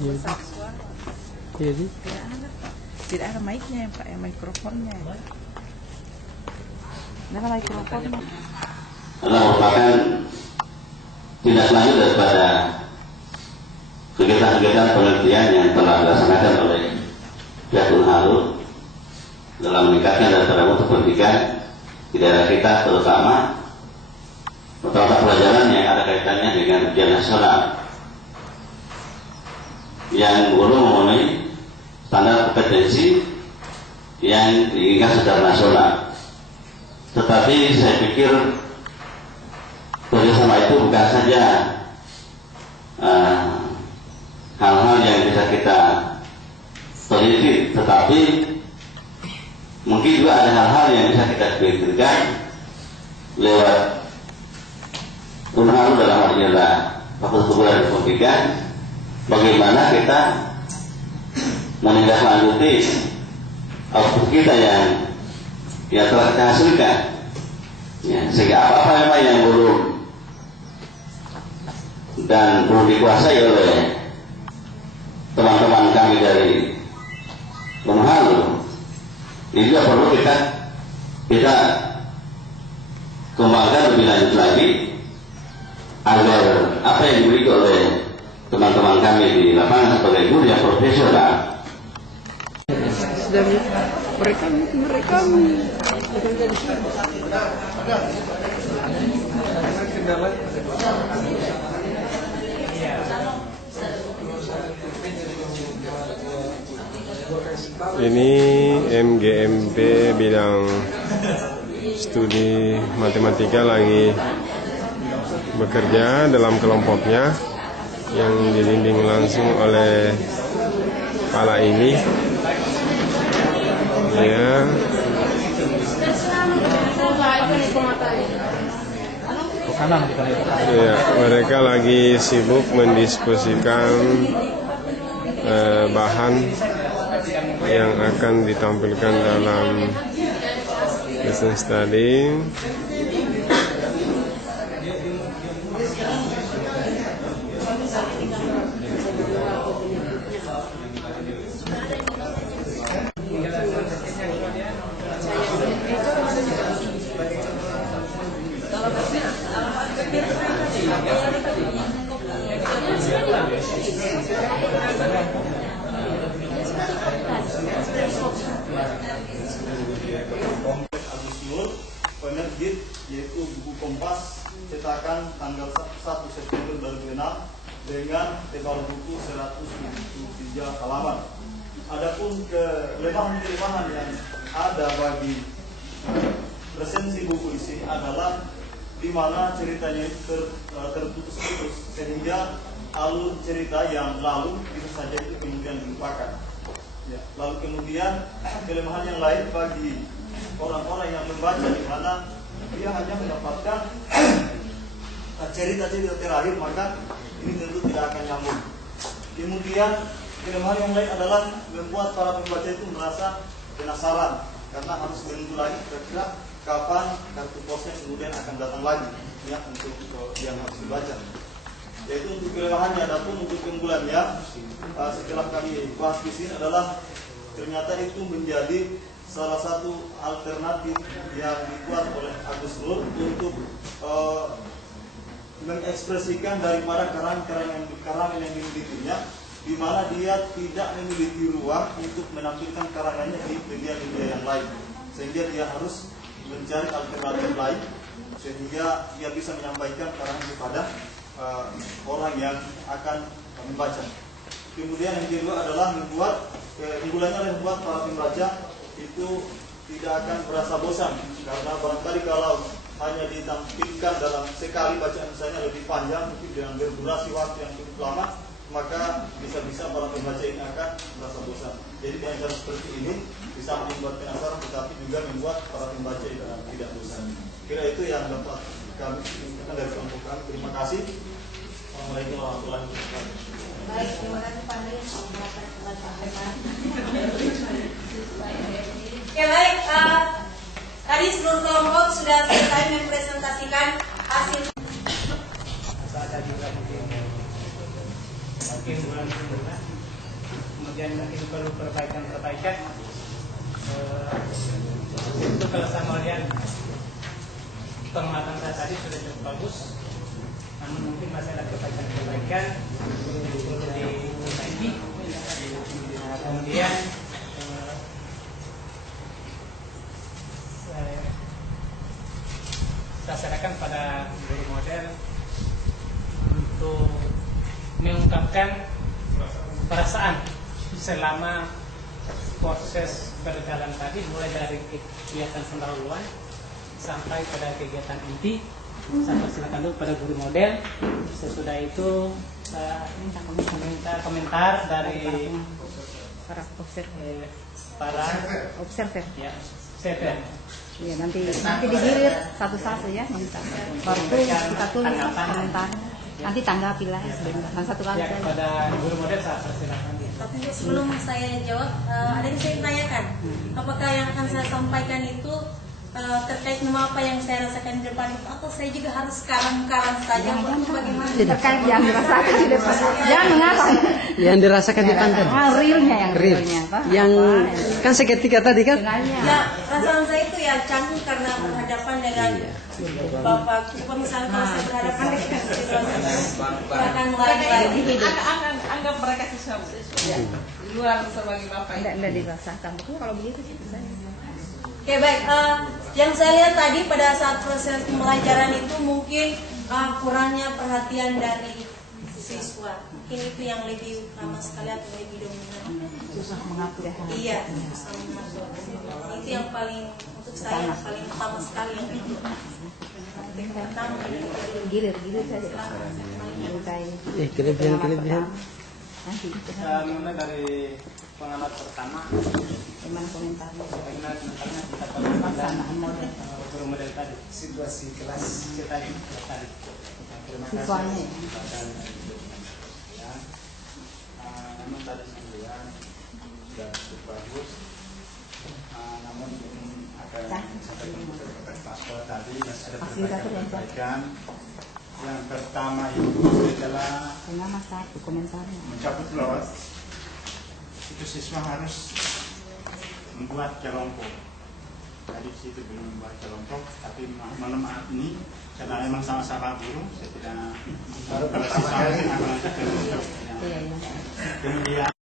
besar suara. Jadi Tidak ada mic-nya Pak, yang mikrofonnya. Nah, mikrofonnya. Adalah merupakan tindak lanjut daripada kegiatan-kegiatan penelitian yang telah dilaksanakan oleh pihak Unhalu dalam meningkatkan daripada mutu pendidikan di daerah kita, terutama mata pelajaran yang ada kaitannya dengan ujian nasional yang belum memenuhi standar kompetensi yang diinginkan secara nasional. Tetapi saya pikir kerjasama itu bukan saja hal-hal yang bisa kita teliti, tetapi mungkin juga ada hal-hal yang bisa kita pikirkan lewat Unhalu dalam hal ini adalah Fakultas Kebudayaan dan Pendidikan, bagaimana kita menindaklanjuti output kita yang telah kita hasilkan, ya, sehingga apa-apa memang yang belum dan belum dikuasai oleh teman-teman kami dari Unhalu, ini juga perlu kita kembangkan lebih lanjut lagi agar apa yang dimiliki oleh teman-teman kami di lapangan sebagai guru yang profesional. Sudah mereka ini MGMP bidang studi matematika lagi bekerja dalam kelompoknya yang dibimbing langsung oleh kepala ini, ya. Ya, mereka lagi sibuk mendiskusikan bahan yang akan ditampilkan dalam business study. Penerbit yaitu buku Kompas cetakan tanggal 1 September 2006 dengan tebal buku 173 halaman. Adapun kelemahan-kelemahan yang ada bagi resensi buku ini adalah di mana ceritanya itu terputus-putus sehingga alur cerita yang lalu bisa saja itu kemudian dilupakan. Ya, lalu kemudian kelemahan yang lain bagi orang-orang yang membaca di mana dia hanya mendapatkan cerita-cerita terakhir, maka ini tentu tidak akan nyambung. Kemudian kelemahan yang lain adalah membuat para pembaca itu merasa penasaran karena harus menunggu lagi kira-kira kapan kartu posnya kemudian akan datang lagi, ya, untuk yang harus dibaca. Yaitu untuk kelemahannya. Adapun untuk keunggulannya, setelah kami bahas di sini adalah ternyata itu menjadi salah satu alternatif yang dibuat oleh Agus Nur untuk mengekspresikan daripada karangan yang dimilikinya, di mana dia tidak memiliki ruang untuk menampilkan karangannya di media-media yang lain, sehingga dia harus mencari alternatif lain sehingga dia bisa menyampaikan karangan kepada orang yang akan membaca. Kemudian yang kedua adalah keunggulannya membuat para pembaca itu tidak akan merasa bosan, karena barangkali kalau hanya ditampilkan dalam sekali bacaan misalnya lebih panjang, mungkin dengan berdurasi waktu yang cukup lama, maka bisa-bisa para pembaca ini akan merasa bosan. Jadi dengan cara seperti ini bisa membuat penasaran, tetapi juga membuat para pembaca itu tidak bosan. Kira itu yang dapat kami sampaikan dari kelompok kami. Terima kasih. Assalamualaikum warahmatullahi wabarakatuh. Baik, terima kasih Pak Andri telah sampaikan. Oke, baik. Tadi seluruh kelompok sudah selesai mempresentasikan hasil. mungkin bulan-bulan. Kemudian mungkin perlu perbaikan. Itu kalau saya melihat pengamatan saya tadi sudah cukup bagus, namun mungkin masih ada perbaikan perlu diperbaiki. Kemudian saya serahkan pada guru model untuk mengungkapkan perasaan selama proses berjalan tadi, mulai dari kegiatan pendahuluan sampai pada kegiatan inti. Saya persilakan dulu pada guru model. Sesudah itu saya minta komentar dari Para observer. para Observer. ya, observer. Iya, nanti digilir satu-satu ya, baru kita tulis komentarnya. Nanti tanggapilah sebentar, satu kali Ya, saja. kepada guru model saya persilakan. Tapi sebelum saya jawab, ada yang saya tanyakan. Apakah yang akan saya sampaikan itu terkait nama apa yang saya rasakan di depan itu, atau saya juga harus karang-karang saja atau bagaimana? Terkait yang dirasakan di depan. Jangan mengapa. Yang dirasakan di pantai. Realnya yang Real. realnya. Pak. Yang kan seketika tadi kan. Dengannya. Ya, perasaan saya itu ya canggung karena berhadapan dengan Bapak. Misalnya kalau saya berhadapan dengan situasi akan lagi. Anggap mereka siswa luar sebagai bapak. Tidak dirasakan. Pokoknya kalau begitu sih saya. Oke, baik. Yang saya lihat tadi pada saat proses pembelajaran itu mungkin kurangnya perhatian dari siswa. Mungkin itu yang lebih utama sekali atau lebih dominan. Susah mengatur ya. Iya, susah mengatur. Itu yang paling untuk saya paling utama sekali yang itu. Pertama, Gilir saja. Kelebihan. Nanti Mulai dari pengamat pertama, gimana komentarnya? bagaimana komentarnya kita pelaksanaan model guru model tadi, situasi kelas tadi. Terima kasih. Siswanya ya. Ya. Namun tadi sembilan sudah cukup bagus. Namun apa yang disampaikan oleh Pak Sekolah tadi masih ada perbaikan. Yang pertama itu adalah Nama satu komentarnya. mencabut lot. Itu siswa harus membuat kelompok. Tadi situ belum membuat kelompok, tapi malam ini karena memang sama-sama guru, saya tidak baru kalau siswa akan lanjut ke kelompok. Iya. Kemudian